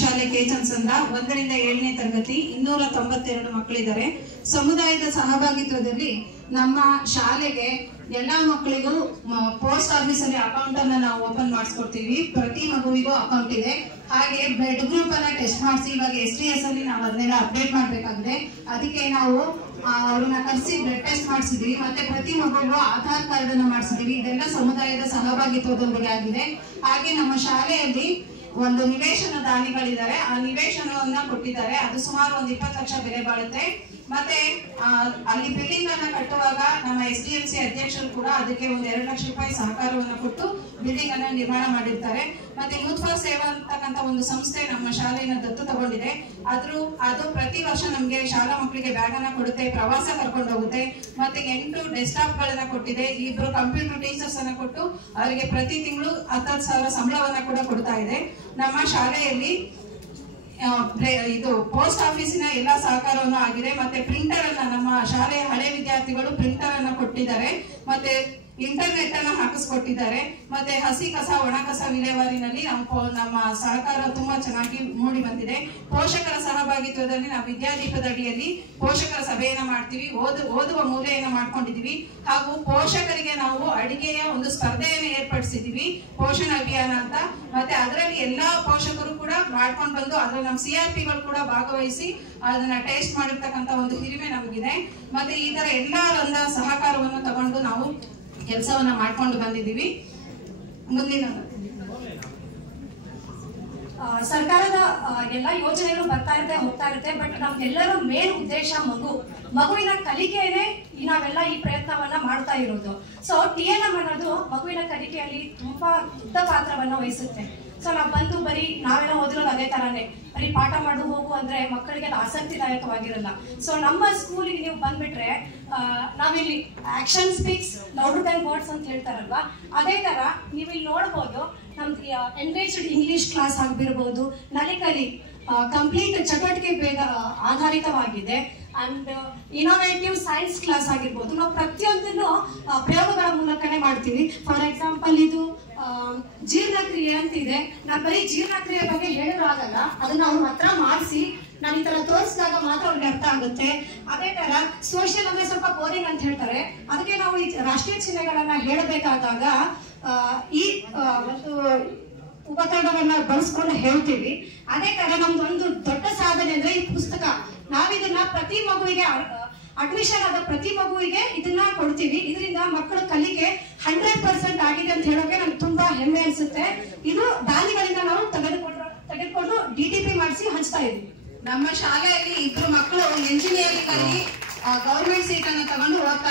ಶಾಲೆ ಕೇಚನ್ಸಂದ್ರ 1ರಿಂದ 7ನೇ ತರಗತಿ 292 ಮಕ್ಕಳಿದ್ದಾರೆ. ಸಮುದಾಯದ ಸಹಭಾಗಿತ್ವದಲ್ಲಿ ನಮ್ಮ ಶಾಲೆಗೆ ಎಲ್ಲಾ ಮಕ್ಕಳಿಗೂ ಪೋಸ್ಟ್ ಆಫೀಸ್ ಅಲ್ಲಿ ಅಕೌಂಟ್ ಅನ್ನ ನಾವು ಓಪನ್ ಮಾಡಿಸ್ಕೊಡ್ತೀವಿ. ಪ್ರತಿ ಮಗುವಿಗೂ ಅಕೌಂಟ್ ಇದೆ. ಹಾಗೆ ಬ್ಲಡ್ ಗ್ರೂಪ್ ಅನ್ನ ಟೆಸ್ಟ್ ಮಾಡಿಸಿ ಇವಾಗ STS ಅಲ್ಲಿ ನಾವು ಅದನ್ನೆಲ್ಲ ಅಪ್ಡೇಟ್ ಮಾಡ್ಬೇಕಾಗಿದೆ. ಅದಕ್ಕೆ ನಾವು ಅವ್ರನ್ನ ಕರೆಸಿ ಬ್ಲಡ್ ಟೆಸ್ಟ್ ಮಾಡಿಸಿದ್ವಿ. ಮತ್ತೆ ಪ್ರತಿ ಮಗುವಿಗೂ ಆಧಾರ್ ಕಾರ್ಡ್ ಅನ್ನ ಮಾಡಿಸಿದ್ವಿ. ಇದೆಲ್ಲ ಸಮುದಾಯದ ಸಹಭಾಗಿತ್ವದೊಂದಿಗೆ ಆಗಿದೆ. ಹಾಗೆ ನಮ್ಮ ಶಾಲೆಯಲ್ಲಿ ಒಂದು ನಿವೇಶನ ದಾನಿಗಳಿದ್ದಾರೆ. ಆ ನಿವೇಶನವನ್ನ ಕೊಟ್ಟಿದ್ದಾರೆ. ಅದು ಸುಮಾರು 20 ಲಕ್ಷ ಬೆಲೆ ಬಾಳುತ್ತೆ. ಮತ್ತೆ ಅಲ್ಲಿ ಬಿಲ್ಡಿಂಗ್ ಅನ್ನ ಕಟ್ಟುವಾಗ ನಮ್ಮ SDMC ಅಧ್ಯಕ್ಷರು ಕೂಡ ಅದಕ್ಕೆ ಒಂದು 2 ಲಕ್ಷ ರೂಪಾಯಿ ಸಹಕಾರವನ್ನು ಕೊಟ್ಟು ಬಿಲ್ಡಿಂಗ್ ಅನ್ನ ನಿರ್ಮಾಣ ಮಾಡಿರ್ತಾರೆ. ಮತ್ತೆ ಯೂತ್ ಫಾರ್ ಸೇವಾ ಅಂತಕ್ಕಂಥ ಒಂದು ಸಂಸ್ಥೆ ನಮ್ಮ ಶಾಲೆಯನ್ನು ದತ್ತು ತಗೊಂಡಿದೆ. ಅದು ಪ್ರತಿ ವರ್ಷ ನಮ್ಗೆ ಶಾಲಾ ಮಕ್ಕಳಿಗೆ ಬ್ಯಾಗ್ ಅನ್ನ ಕೊಡುತ್ತೆ, ಪ್ರವಾಸ ಕರ್ಕೊಂಡು ಹೋಗುತ್ತೆ. ಮತ್ತೆ 8 ಡೆಸ್ಕ್ಟಾಪ್ ಗಳನ್ನ ಕೊಟ್ಟಿದೆ. 2 ಕಂಪ್ಯೂಟರ್ ಟೀಚರ್ಸ್ ಅನ್ನ ಕೊಟ್ಟು ಅವರಿಗೆ ಪ್ರತಿ ತಿಂಗಳು 10,000 ಸಂಬಳವನ್ನ ಕೂಡ ಕೊಡ್ತಾ ಇದೆ. ನಮ್ಮ ಶಾಲೆಯಲ್ಲಿ ಇದು ಪೋಸ್ಟ್ ಆಫೀಸಿನ ಎಲ್ಲಾ ಸಹಕಾರವನ್ನು ಆಗಿದೆ. ಮತ್ತೆ ಪ್ರಿಂಟರ್ ಅನ್ನ ನಮ್ಮ ಶಾಲೆಯ ಹಳೆ ವಿದ್ಯಾರ್ಥಿಗಳು ಪ್ರಿಂಟರ್ ಅನ್ನ ಕೊಟ್ಟಿದ್ದಾರೆ. ಮತ್ತೆ ಇಂಟರ್ನೆಟ್ ಅನ್ನ ಹಾಕಿಸ್ಕೊಟ್ಟಿದ್ದಾರೆ. ಮತ್ತೆ ಹಸಿ ಕಸ ಒಣ ಕಸ ವಿಲೇವಾರಿನಲ್ಲಿ ನಮ್ಮ ಸಹಕಾರ ತುಂಬಾ ಚೆನ್ನಾಗಿ ಮೂಡಿ ಬಂದಿದೆ. ಪೋಷಕರ ಸಹಭಾಗಿತ್ವದಲ್ಲಿ ನಾವು ವಿದ್ಯಾದೀಪದ ಅಡಿಯಲ್ಲಿ ಪೋಷಕರ ಸಭೆಯನ್ನ ಮಾಡ್ತೀವಿ. ಓದುವ ಮೂಲೆಯನ್ನ ಮಾಡ್ಕೊಂಡಿದೀವಿ. ಹಾಗೂ ಪೋಷಕರಿಗೆ ನಾವು ಅಡಿಗೆಯ ಒಂದು ಸ್ಪರ್ಧೆಯನ್ನು ಏರ್ಪಡಿಸಿದೀವಿ, ಪೋಷಣ ಅಭಿಯಾನ ಅಂತ. ಮತ್ತೆ ಅದರಲ್ಲಿ ಎಲ್ಲಾ ಪೋಷಕರು ಕೂಡ ಮಾಡ್ಕೊಂಡು ಬಂದು ಅದ್ರಲ್ಲಿ ನಮ್ಮ CRPಗಳು ಕೂಡ ಭಾಗವಹಿಸಿ ಅದನ್ನ ಟೇಸ್ಟ್ ಮಾಡಿರ್ತಕ್ಕಂಥ ಒಂದು ಹಿರಿಮೆ ನಮಗಿದೆ. ಮತ್ತೆ ಈ ತರ ಎಲ್ಲರ ಸಹಕಾರವನ್ನು ತಗೊಂಡು ನಾವು ಕೆಲಸವನ್ನ ಮಾಡ್ಕೊಂಡು ಬಂದಿದ್ದೀವಿ. ಮುಂದಿನ ಸರ್ಕಾರದ ಎಲ್ಲಾ ಯೋಜನೆಗಳು ಬರ್ತಾ ಇರುತ್ತೆ, ಹೋಗ್ತಾ ಇರುತ್ತೆ. ಬಟ್ ನಮ್ಗೆಲ್ಲರೂ ಮೇನ್ ಉದ್ದೇಶ ಮಗುವಿನ ಕಲಿಕೆಯೇ ನಾವೆಲ್ಲ ಈ ಪ್ರಯತ್ನವನ್ನ ಮಾಡ್ತಾ ಇರೋದು. ಸೊ TNM ಅನ್ನೋದು ಮಗುವಿನ ಕಲಿಕೆಯಲ್ಲಿ ತುಂಬಾ ದೊಡ್ಡ ಪಾತ್ರವನ್ನ ವಹಿಸುತ್ತೆ. ಸೊ ನಾವು ಬಂದು ಬರೀ ನಾವೆಲ್ಲ ಓದಿರೋದು ಅದೇ ತರಾನೇ ಬರೀ ಪಾಠ ಮಾಡು ಹೋಗು ಅಂದ್ರೆ ಮಕ್ಕಳಿಗೆ ಅದು ಆಸಕ್ತಿದಾಯಕವಾಗಿರಲ್ಲ. ಸೊ ನಮ್ಮ ಸ್ಕೂಲಿಗೆ ನೀವು ಬಂದ್ಬಿಟ್ರೆ ನಾವಿಲ್ಲಿ action speaks louder than words ಅಂತ ಹೇಳ್ತಾರಲ್ವಾ, ಅದೇ ತರ ನೀವು ಇಲ್ಲಿ ನೋಡ್ಬೋದು. ನಮ್ದು ಎನ್ರಿಚ್ಡ್ ಇಂಗ್ಲಿಷ್ ಕ್ಲಾಸ್ ಆಗಿರ್ಬೋದು, ನಲಿಕಲಿ ಕಂಪ್ಲೀಟ್ ಚಟುವಟಿಕೆ ಬೇಗ ಆಧಾರಿತವಾಗಿದೆ. ಅಂಡ್ ಇನೋವೇಟಿವ್ ಸೈನ್ಸ್ ಕ್ಲಾಸ್ ಆಗಿರ್ಬೋದು. ನಾವು ಪ್ರತಿಯೊಂದನ್ನು ಪ್ರಯೋಗಗಳ ಮೂಲಕನೇ ಮಾಡ್ತೀವಿ. ಫಾರ್ ಎಕ್ಸಾಂಪಲ್ ಇದು ಜೀರ್ಣಕ್ರಿಯೆ ಅಂತ ಇದೆ. ನಾನು ಬರೀ ಜೀರ್ಣಕ್ರಿಯೆ ಬಗ್ಗೆ ಹೇಳಿದ್ರು ಆಗಲ್ಲ, ಅದನ್ನ ಅವ್ರ ಹತ್ರ ಮಾಡಿಸಿ ನಾನು ಈ ತರ ತೋರಿಸಿದಾಗ ಮಾತ್ರ ಅವ್ರಿಗೆ ಅರ್ಥ ಆಗುತ್ತೆ. ಅದೇ ತರ ಸೋಷಿಯಲ್ ಅಂದ್ರೆ ಸ್ವಲ್ಪ ಬೋರಿಂಗ್ ಅಂತ ಹೇಳ್ತಾರೆ. ಅದಕ್ಕೆ ನಾವು ಈ ರಾಷ್ಟ್ರೀಯ ಚಿಹ್ನೆಗಳನ್ನ ಹೇಳಬೇಕಾದಾಗ ಈ ಒಂದು ಉಪಕರಣವನ್ನ ಬಳಸ್ಕೊಂಡು ಹೇಳ್ತೀವಿ. ಅದೇ ತರ ನಮ್ದು ಒಂದು ದೊಡ್ಡ ಸಾಧನೆ ಅಂದ್ರೆ ಈ ಪುಸ್ತಕ. ನಾವಿದನ್ನ ಪ್ರತಿ ಮಗುವಿಗೆ ಅಡ್ಮಿಷನ್ ಆದ ಪ್ರತಿ ಮಗುವಿಗೆ ಇದನ್ನ ಕೊಡ್ತೀವಿ. ಇದರಿಂದ ಮಕ್ಕಳ ಕಲಿಕೆ 100% ಆಗಿದೆ ಅಂತ ಹೇಳೋಕೆ ನಮ್ಗೆ ತುಂಬಾ ಹೆಮ್ಮೆ ಅನ್ಸುತ್ತೆ. ಇದು ದಾನಿಗಳಿಂದ ನಾವು ತೆಗೆದುಕೊಂಡು DTP ಮಾಡಿಸಿ ಹಂಚ್ತಾ ಇದೀವಿ. ನಮ್ಮ ಶಾಲೆಯಲ್ಲಿ 2 ಮಕ್ಕಳು ಎಂಜಿನಿಯರಿಂಗ್ ಅಲ್ಲಿ ಗವರ್ಮೆಂಟ್ ಸೀಟ್ ಅನ್ನು ತಗೊಂಡು ಓದ್ತಾ